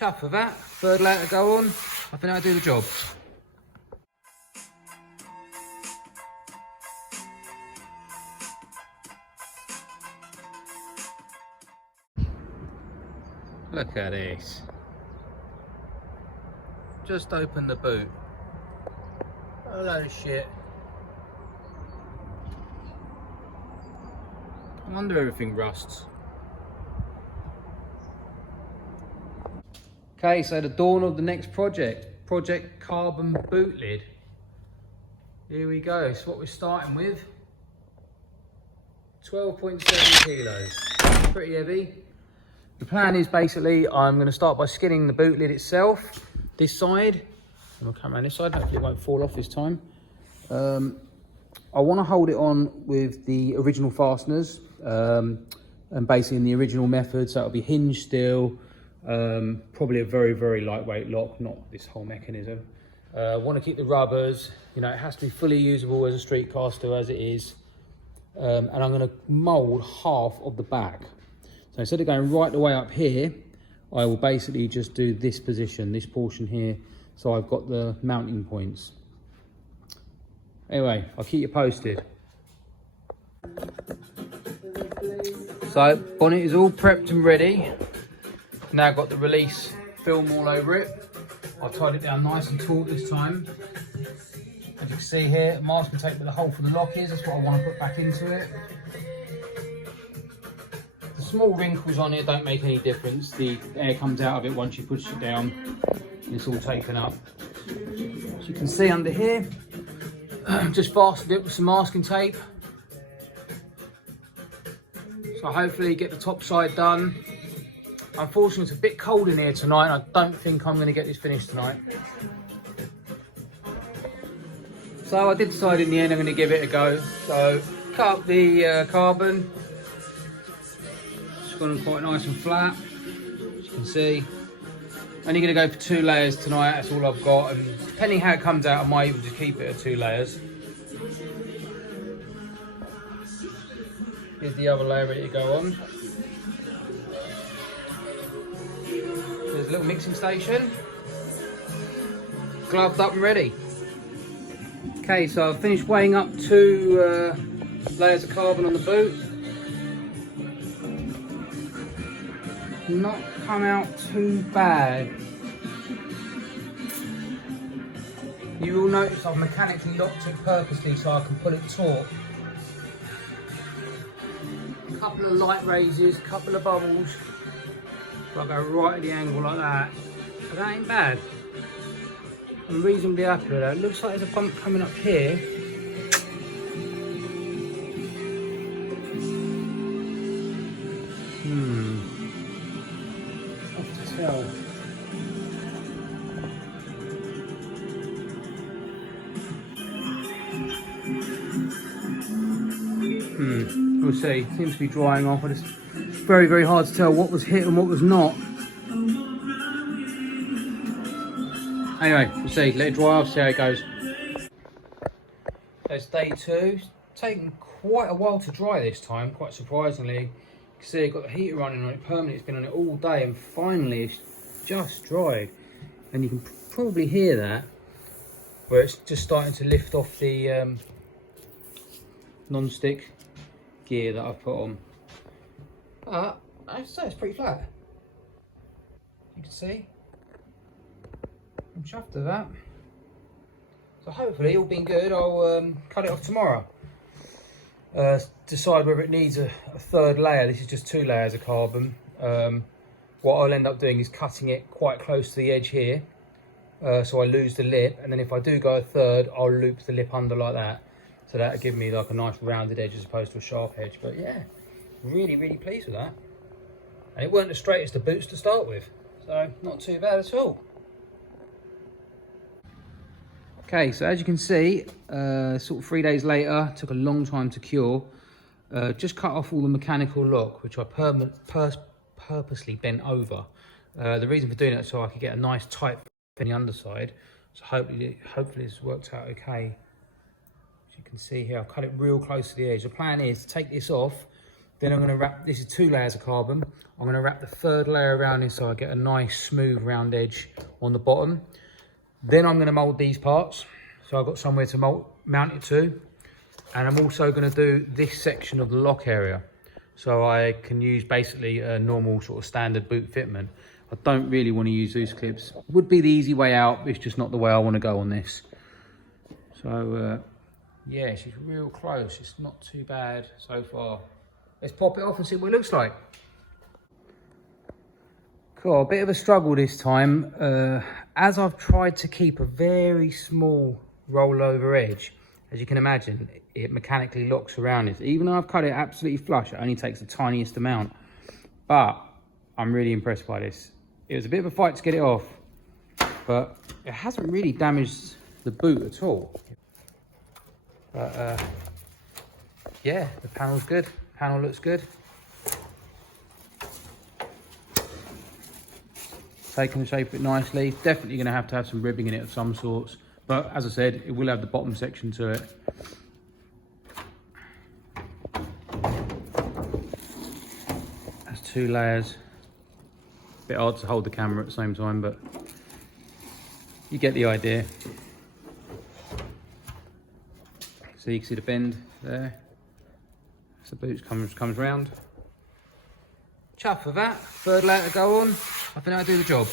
chuffed with that. Third layer to go on. I think that'll do the job. Look at this. Just opened the boot. A load of shit. I wonder everything rusts. Okay, so the dawn of the next project. Project Carbon Boot Lid. Here we go. It's what we're starting with. 12.7 kilos. Pretty heavy. The plan is basically I'm going to start by skinning the boot lid itself, this side. I'll come around this side, hopefully it won't fall off this time. I want to hold it on with the original fasteners and basically in the original method, so it'll be hinged steel, probably a very, very lightweight lock, not this whole mechanism. I want to keep the rubbers, you know, it has to be fully usable as a street caster as it is. And I'm going to mould half of the back. So instead of going right the way up here, I will basically just do this position, this portion here, so I've got the mounting points. Anyway, I'll keep you posted. So, bonnet is all prepped and ready. Now got the release film all over it. I've tied it down nice and taut this time. As you can see here, masking tape where the hole for the lock is, that's what I want to put back into it. The small wrinkles on it don't make any difference. The air comes out of it once you push it down and it's all taken up. As you can see under here, just fastened it with some masking tape. So hopefully get the top side done. Unfortunately it's a bit cold in here tonight and I don't think I'm going to get this finished tonight. So I did decide in the end I'm going to give it a go. So cut up the carbon. It's gone quite nice and flat, as you can see. Only going to go for 2 layers tonight, that's all I've got. And depending how it comes out, I might even just keep it at 2 layers. Here's the other layer ready to go on. There's a little mixing station. Gloved up and ready. Okay, so I've finished weighing up 2 layers of carbon on the boot. Not come out too bad. You will notice I've mechanically locked it purposely so I can pull it taut. A couple of light raises, a couple of bubbles. So I go right at the angle like that. But that ain't bad. I'm reasonably happy with that. It looks like there's a bump coming up here. Tough to tell. We'll see. Seems to be drying off, but it's very, very hard to tell what was hit and what was not. Anyway, we'll see. Let it dry off, see how it goes. There's day 2. It's taken quite a while to dry this time, quite surprisingly. You can see I've got the heater running on it permanently. It's been on it all day and finally it's just dried. And you can probably hear that, where it's just starting to lift off the non-stick gear that I've put on. But I'd say it's pretty flat. You can see. I'm chuffed with that. So hopefully, all being good, I'll cut it off tomorrow. Decide whether it needs a 3rd layer. This is just 2 layers of carbon. What I'll end up doing is cutting it quite close to the edge here, so I lose the lip, and then if I do go a 3rd, I'll loop the lip under like that. So that'll give me like a nice rounded edge as opposed to a sharp edge. But yeah, really, really pleased with that. And it weren't the straightest of boots to start with, so not too bad at all. Okay, so as you can see, sort of 3 days later, took a long time to cure. Just cut off all the mechanical lock, which I purposely bent over. The reason for doing that so I could get a nice tight fit on the underside. So hopefully this worked out okay. As you can see here, I've cut it real close to the edge. The plan is to take this off, Then I'm going to wrap, this is 2 layers of carbon. I'm going to wrap the 3rd layer around this so I get a nice smooth round edge on the bottom. Then I'm going to mould these parts. So I've got somewhere to mount it to. And I'm also going to do this section of the lock area. So I can use basically a normal sort of standard boot fitment. I don't really want to use loose clips. Would be the easy way out, but it's just not the way I want to go on this. So yeah, she's real close. It's not too bad so far. Let's pop it off and see what it looks like. Cool, a bit of a struggle this time. As I've tried to keep a very small rollover edge, as you can imagine, it mechanically locks around it. Even though I've cut it absolutely flush, it only takes the tiniest amount. But I'm really impressed by this. It was a bit of a fight to get it off, but it hasn't really damaged the boot at all. But yeah, the panel's good. Panel looks good. Taking the shape of it nicely. Definitely going to have some ribbing in it of some sorts. But as I said, it will have the bottom section to it. That's 2 layers. Bit hard to hold the camera at the same time, but you get the idea. So you can see the bend there. So the boot comes round. Chuff for that. 3rd layer to go on. I think that'll do the job.